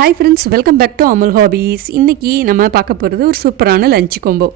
Hi friends, welcome back to Amul hobbies. இன்றைக்கி நம்ம பார்க்க போகிறது ஒரு சூப்பரான லஞ்ச் கொம்போ.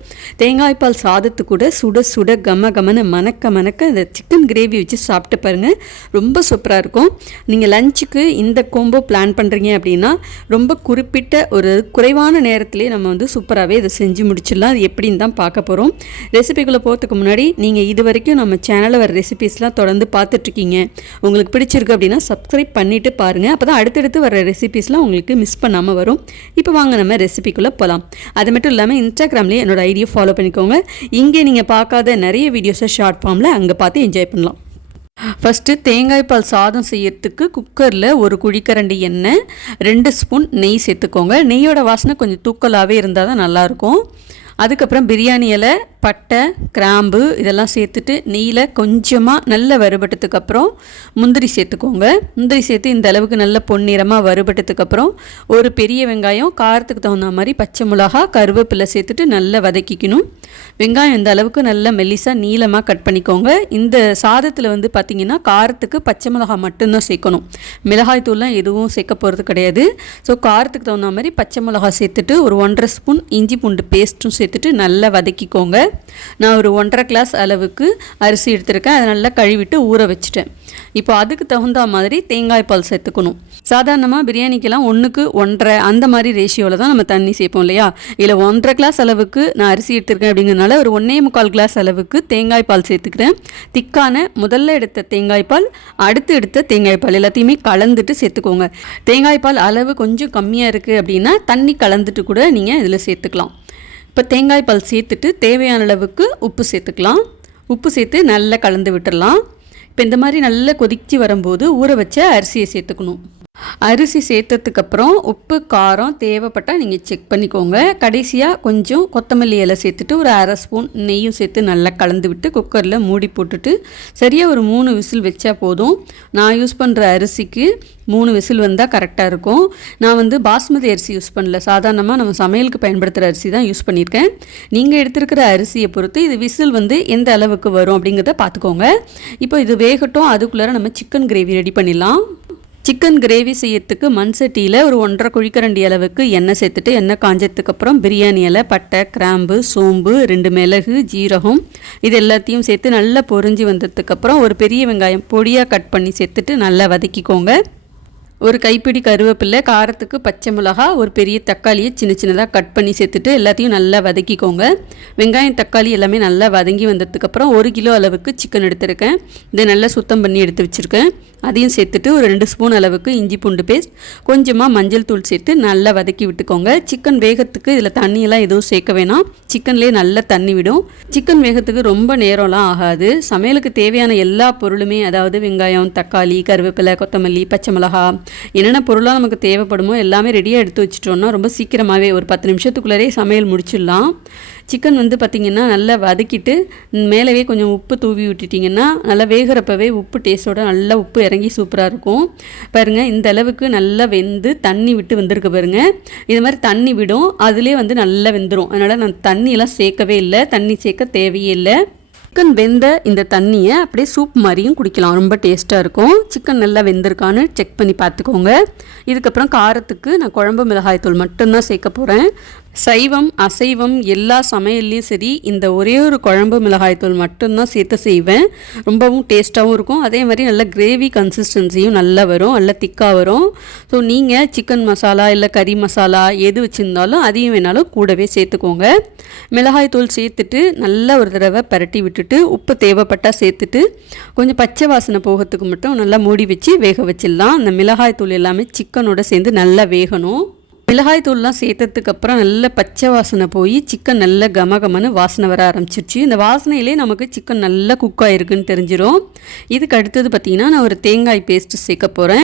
தேங்காய் பால் சாதத்து கூட சுட சுட கமன்னு மணக்க இந்த சிக்கன் கிரேவி வச்சு சாப்பிட்டு பாருங்கள், ரொம்ப சூப்பராக இருக்கும். நீங்கள் லஞ்சுக்கு இந்த கொம்போ பிளான் பண்ணுறீங்க அப்படின்னா ரொம்ப குறிப்பிட்ட ஒரு குறைவான நேரத்திலே நம்ம வந்து சூப்பராகவே இதை செஞ்சு முடிச்சிடலாம். அது எப்படின்னு தான் பார்க்க போகிறோம். ரெசிபிக்குள்ளே போகிறதுக்கு முன்னாடி நீங்கள் இது வரைக்கும் நம்ம சேனலில் வர ரெசிபீஸ்லாம் தொடர்ந்து பார்த்துட்ருக்கீங்க, உங்களுக்கு பிடிச்சிருக்கு அப்படின்னா சப்ஸ்கிரைப் பண்ணிவிட்டு பாருங்கள். அப்போ தான் அடுத்தடுத்து வர ரெசிபீஸ்லாம் உங்களுக்கு மிஸ் பண்ணாமல் வரும். இப்போ வாங்க நம்ம ரெசிபிக்குள்ளே போகலாம். அது மட்டும் இல்லாமல் இன்ஸ்டாகிராம்லேயே என்னோடய ஐடியை ஃபாலோ பண்ணிக்கோங்க. இங்கே நீங்கள் பார்க்காத நிறைய வீடியோஸை ஷார்ட் ஃபார்மில் அங்கே பார்த்து என்ஜாய் பண்ணலாம். ஃபஸ்ட்டு தேங்காய் பால் சாதம் செய்யறதுக்கு குக்கரில் ஒரு குழிக்கரண்டி எண்ணெய், 2 ஸ்பூன் நெய் சேர்த்துக்கோங்க. நெய்யோட வாசனை கொஞ்சம் தூக்கலாகவே இருந்தால் தான் நல்லாயிருக்கும். அதுக்கப்புறம் பிரியாணி இலை, பட்டை, கிராம்பு இதெல்லாம் சேர்த்துட்டு நெய்யில் கொஞ்சமாக நல்ல வறுபட்டதுக்கப்புறம் முந்திரி சேர்த்துக்கோங்க. முந்திரி சேர்த்து இந்த அளவுக்கு நல்ல பொன்னிறமாக வறுபட்டதுக்கப்புறம் ஒரு பெரிய வெங்காயம், காரத்துக்கு தகுந்த மாதிரி பச்சை மிளகா, கருவேப்பிலை சேர்த்துட்டு நல்லா வதக்கிக்கணும். வெங்காயம் இந்த அளவுக்கு நல்லா மெல்லிசாக நீளமாக கட் பண்ணிக்கோங்க. இந்த சாதத்தில் வந்து பார்த்திங்கன்னா காரத்துக்கு பச்சை மிளகா மட்டும்தான் சேர்க்கணும், மிளகாய் தூள்லாம் எதுவும் சேர்க்க போகிறது கிடையாது. ஸோ காரத்துக்கு தகுந்த மாதிரி பச்சை மிளகா சேர்த்துட்டு ஒரு 1.5 ஸ்பூன் இஞ்சி பூண்டு பேஸ்ட்டும் சேர்த்துட்டு நல்லா வதக்கிக்கோங்க. நான் ஒரு 1.5 கிளாஸ் அளவுக்கு அரிசி எடுத்துருக்கேன், அதை நல்லா கழுவிட்டு ஊற வச்சுட்டேன். இப்போ அதுக்கு தகுந்த மாதிரி தேங்காய் பால் சேர்த்துக்கணும். சாதாரணமாக பிரியாணிக்கெல்லாம் 1:1.5 அந்த மாதிரி ரேஷியோவில் தான் நம்ம தண்ணி சேர்ப்போம் இல்லையா. இதில் 1.5 கிளாஸ் அளவுக்கு நான் அரிசி எடுத்துருக்கேன் அப்படிங்கிறதுனால ஒரு 1.25 கிளாஸ் அளவுக்கு தேங்காய் பால் சேர்த்துக்கிறேன். திக்கான முதல்ல எடுத்த தேங்காய் பால், அடுத்து எடுத்த தேங்காய் பால் எல்லாத்தையுமே கலந்துட்டு சேர்த்துக்கோங்க. தேங்காய் பால் அளவு கொஞ்சம் கம்மியாக இருக்குது அப்படின்னா தண்ணி கலந்துட்டு கூட நீங்கள் இதில் சேர்த்துக்கலாம். இப்போ தேங்காய் பால் சேர்த்துட்டு தேவையான அளவுக்கு உப்பு சேர்த்துக்கலாம். உப்பு சேர்த்து நல்லா கலந்து விட்டுடலாம். இப்போ இந்த மாதிரி நல்லா கொதிச்சு வரும்போது ஊற வச்ச அரிசியை சேர்த்துக்கணும். அரிசி சேர்த்ததுக்கப்புறம் உப்பு காரம் தேவைப்பட்டால் நீங்கள் செக் பண்ணிக்கோங்க. கடைசியாக கொஞ்சம் கொத்தமல்லி இலை சேர்த்துட்டு ஒரு 1/2 ஸ்பூன் நெய்யும் சேர்த்து நல்லா கலந்து விட்டு குக்கரில் மூடி போட்டுட்டு சரியாக ஒரு 3 விசில் வச்சா போதும். நான் யூஸ் பண்ணுற அரிசிக்கு 3 விசில் வந்தால் கரெக்டாக இருக்கும். நான் வந்து பாஸ்மதி அரிசி யூஸ் பண்ணல, சாதாரணமாக நம்ம சமையலுக்கு பயன்படுத்துகிற அரிசி தான் யூஸ் பண்ணியிருக்கேன். நீங்கள் எடுத்துருக்கிற அரிசியை பொறுத்து இது விசில் வந்து எந்த அளவுக்கு வரும் அப்படிங்கிறத பார்த்துக்கோங்க. இப்போ இது வேகட்டும், அதுக்குள்ளார நம்ம சிக்கன் கிரேவி ரெடி பண்ணிடலாம். சிக்கன் கிரேவி செய்யறதுக்கு மண் சட்டியில் ஒரு 1.5 குழிக்கரண்டி அளவுக்கு எண்ணெய் சேர்த்துட்டு எண்ணெய் காஞ்சதுக்கப்புறம் பிரியாணி இலை, பட்டை, கிராம்பு, சோம்பு, 2 மிளகு, ஜீரகம் இது எல்லாத்தையும் சேர்த்து நல்லா பொரிஞ்சு வந்ததுக்கப்புறம் ஒரு பெரிய வெங்காயம் பொடியாக கட் பண்ணி சேர்த்துட்டு நல்லா வதக்கிக்கோங்க. ஒரு கைப்பிடி கருவேப்பிலை, காரத்துக்கு பச்சை மிளகா, ஒரு பெரிய தக்காளியை சின்னதாக கட் பண்ணி சேர்த்துட்டு எல்லாத்தையும் நல்லா வதக்கிக்கோங்க. வெங்காயம், தக்காளி எல்லாமே நல்லா வதங்கி வந்ததுக்கப்புறம் 1 கிலோ அளவுக்கு சிக்கன் எடுத்துருக்கேன். இதை நல்லா சுத்தம் பண்ணி எடுத்து வச்சுருக்கேன். அதையும் சேர்த்துட்டு ஒரு 2 ஸ்பூன் அளவுக்கு இஞ்சி பூண்டு பேஸ்ட், கொஞ்சமாக மஞ்சள் தூள் சேர்த்து நல்லா வதக்கி விட்டுக்கோங்க. சிக்கன் வேகத்துக்கு இதில் தண்ணியெல்லாம் எதுவும் சேர்க்க வேணாம், சிக்கன்லேயே நல்லா தண்ணி விடும். சிக்கன் வேகத்துக்கு ரொம்ப நேரம்லாம் ஆகாது. சமையலுக்கு தேவையான எல்லா பொருளுமே, அதாவது வெங்காயம், தக்காளி, கருவேப்பிலை, கொத்தமல்லி, பச்சை மிளகா என்னென்ன பொருளாக நமக்கு தேவைப்படுமோ எல்லாமே ரெடியாக எடுத்து வச்சுட்டோன்னா ரொம்ப சீக்கிரமாகவே ஒரு 10 நிமிஷத்துக்குள்ளே சமையல் முடிச்சிடலாம். சிக்கன் வந்து பார்த்திங்கன்னா நல்லா வதக்கிட்டு மேலவே கொஞ்சம் உப்பு தூவி விட்டுட்டிங்கன்னா நல்லா வேகிறப்பவே உப்பு டேஸ்ட்டோட நல்லா உப்பு இறங்கி சூப்பராக இருக்கும். பாருங்கள், இந்த அளவுக்கு நல்லா வெந்து தண்ணி விட்டு வந்திருக்கு பாருங்கள். இது மாதிரி தண்ணி விடும், அதிலே வந்து நல்லா வெந்துடும். அதனால் நான் தண்ணியெல்லாம் சேர்க்கவே இல்லை, தண்ணி சேர்க்க தேவையே இல்லை. சிக்கன் வெந்த இந்த தண்ணியை அப்படியே சூப் மாதிரியும் குடிக்கலாம், ரொம்ப டேஸ்ட்டாக இருக்கும். சிக்கன் நல்லா வெந்திருக்கான்னு செக் பண்ணி பார்த்துக்கோங்க. இதுக்கப்புறம் காரத்துக்கு நான் குழம்பு மிளகாய் தூள் மட்டும்தான் சேர்க்க போகிறேன். சைவம் அசைவம் எல்லா சமையல்லையும் சரி இந்த ஒரே ஒரு குழம்பு மிளகாய் தூள் மட்டும்தான் சேர்த்து செய்வேன். ரொம்பவும் டேஸ்ட்டாகவும் இருக்கும். அதே மாதிரி நல்ல கிரேவி கன்சிஸ்டன்சியும் நல்லா வரும், நல்லா திக்காக வரும். ஸோ நீங்கள் சிக்கன் மசாலா இல்லை கறி மசாலா எது வச்சுருந்தாலும் அதையும் வேணாலும் கூடவே சேர்த்துக்கோங்க. மிளகாய் தூள் சேர்த்துட்டு நல்லா ஒரு தடவை பரட்டி விட்டுட்டு உப்பு தேவைப்பட்டால் சேர்த்துட்டு கொஞ்சம் பச்சை வாசனை போகிறதுக்கு மட்டும் நல்லா மூடி வச்சு வேக வச்சிடலாம். அந்த மிளகாய் தூள் எல்லாமே சிக்கனோட சேர்ந்து நல்லா வேகணும். மிளகாய் தூள்லாம் சேர்த்ததுக்கப்புறம் நல்ல பச்சை வாசனை போய் சிக்கன் நல்ல கமன்னு வாசனை வர ஆரம்பிச்சிருச்சு. இந்த வாசனையிலே நமக்கு சிக்கன் நல்லா குக் ஆகிருக்குன்னு தெரிஞ்சிடும். இதுக்கு அடுத்தது பார்த்திங்கன்னா நான் ஒரு தேங்காய் பேஸ்ட்டு சேர்க்க போகிறேன்.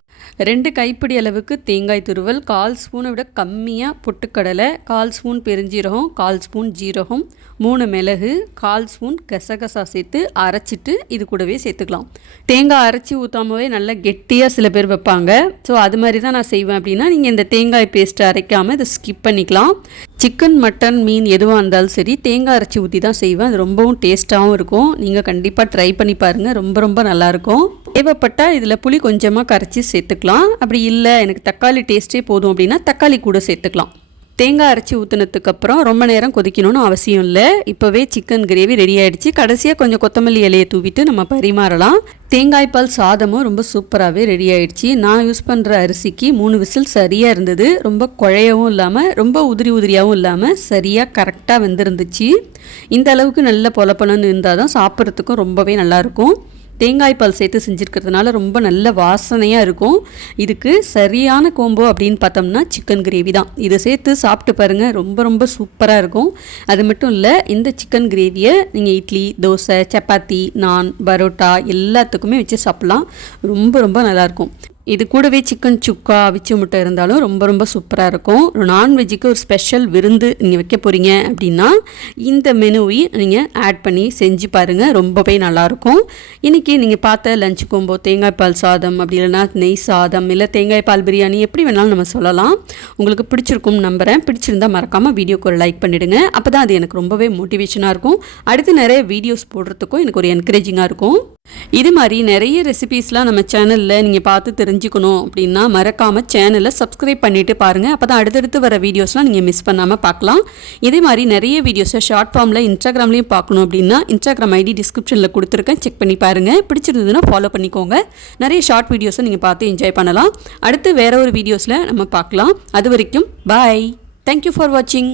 2 கைப்பிடி அளவுக்கு தேங்காய் துருவல், 1/4 ஸ்பூனை விட கம்மியாக பொட்டுக்கடலை, 1/4 ஸ்பூன் பெருஞ்சீரகம், 1/4 ஸ்பூன் ஜீரகம், 3 மிளகு, 1/4 ஸ்பூன் கசகசா சேர்த்து அரைச்சிட்டு இது கூடவே சேர்த்துக்கலாம். தேங்காய் அரைச்சி ஊற்றாமவே நல்லா கெட்டியாக சில பேர் வைப்பாங்க. ஸோ அது மாதிரி தான் நான் செய்வேன். அப்படின்னா நீங்கள் இந்த தேங்காய் பேஸ்ட்டை அரைக்காமல் இதை ஸ்கிப் பண்ணிக்கலாம். சிக்கன், மட்டன், மீன் எதுவாக இருந்தாலும் சரி தேங்காய் அரைச்சி ஊற்றி தான் செய்வேன். அது ரொம்பவும் டேஸ்ட்டாகவும் இருக்கும். நீங்கள் கண்டிப்பாக ட்ரை பண்ணி பாருங்கள், ரொம்ப நல்லாயிருக்கும். தேவைப்பட்டால் இதில் புளி கொஞ்சமாக கரைச்சி சேர்த்துக்கலாம். அப்படி இல்லை எனக்கு தக்காளி டேஸ்ட்டே போதும் அப்படின்னா தக்காளி கூட சேர்த்துக்கலாம். தேங்காய் அரைச்சி ஊற்றுனதுக்கப்புறம் ரொம்ப நேரம் கொதிக்கணும்னு அவசியம் இல்லை. இப்போவே சிக்கன் கிரேவி ரெடி ஆகிடுச்சு. கடைசியாக கொஞ்சம் கொத்தமல்லி இலையை தூவிட்டு நம்ம பரிமாறலாம். தேங்காய் பால் சாதமும் ரொம்ப சூப்பராகவே ரெடி ஆகிடுச்சு. நான் யூஸ் பண்ணுற அரிசிக்கு 3 விசில் சரியாக இருந்தது. ரொம்ப குழையவும் இல்லாமல் ரொம்ப உதிரியாகவும் இல்லாமல் சரியாக கரெக்டாக வெந்திருந்துச்சு. இந்த அளவுக்கு நல்ல பொலப்பொலன்னு இருந்தால் தான் சாப்பிட்றதுக்கும் ரொம்பவே நல்லாயிருக்கும். தேங்காய் பால் சேர்த்து செஞ்சுருக்கிறதுனால ரொம்ப நல்ல வாசனையாக இருக்கும். இதுக்கு சரியான கோம்போ அப்படின்னு பார்த்தோம்னா சிக்கன் கிரேவி தான். இதை சேர்த்து சாப்பிட்டு பாருங்கள், ரொம்ப சூப்பராக இருக்கும். அது மட்டும் இல்லை, இந்த சிக்கன் கிரேவியை நீங்கள் இட்லி, தோசை, சப்பாத்தி, நான், பரோட்டா எல்லாத்துக்குமே வச்சு சாப்பிட்லாம். ரொம்ப நல்லாயிருக்கும். இது கூடவே சிக்கன் சுக்கா, அவிச்ச முட்டை இருந்தாலும் ரொம்ப சூப்பராக இருக்கும். ஒரு நான்வெஜ்ஜுக்கு ஒரு ஸ்பெஷல் விருந்து நீங்கள் வைக்க போகிறீங்க அப்படின்னா இந்த மெனுவையும் நீங்கள் ஆட் பண்ணி செஞ்சு பாருங்கள், ரொம்பவே நல்லாயிருக்கும். இன்றைக்கி நீங்கள் பார்த்த லஞ்ச் கோம்போ தேங்காய் பால் சாதம், அப்படி இல்லைனா நெய் சாதம், இல்லை தேங்காய் பால் பிரியாணி, எப்படி வேணாலும் நம்ம சொல்லலாம். உங்களுக்கு பிடிச்சிருக்கும் நம்புகிறேன். பிடிச்சிருந்தால் மறக்காமல் வீடியோக்கு ஒரு லைக் பண்ணிவிடுங்க. அப்போ தான் அது எனக்கு ரொம்பவே மோட்டிவேஷனாக இருக்கும். அடுத்து நிறைய வீடியோஸ் போடுறதுக்கும் எனக்கு ஒரு என்கரேஜிங்காக இருக்கும். இது மாதிரி நிறைய ரெசிபீஸ்லாம் நம்ம சேனலில் நீங்கள் பார்த்து தெரிஞ்சுக்கணும் அப்படின்னா மறக்காமல் சேனலை சப்ஸ்கிரைப் பண்ணிவிட்டு பாருங்கள். அப்போ தான் அடுத்தடுத்து வர வீடியோஸ்லாம் நீங்கள் மிஸ் பண்ணாமல் பார்க்கலாம். இதே மாதிரி நிறைய வீடியோஸை ஷார்ட் ஃபார்மில் இன்ஸ்டாகிராம்லேயும் பார்க்கணும் அப்படின்னா இன்ஸ்டாகிராம் ஐடி டிஸ்கிரிப்ஷனில் கொடுத்துருக்கேன், செக் பண்ணி பாருங்கள். பிடிச்சிருந்ததுன்னா ஃபாலோ பண்ணிக்கோங்க. நிறைய ஷார்ட் வீடியோஸை நீங்கள் பார்த்து என்ஜாய் பண்ணலாம். அடுத்து வேறு ஒரு வீடியோஸில் நம்ம பார்க்கலாம். அது வரைக்கும் பாய். தேங்க்யூ ஃபார் வாட்சிங்.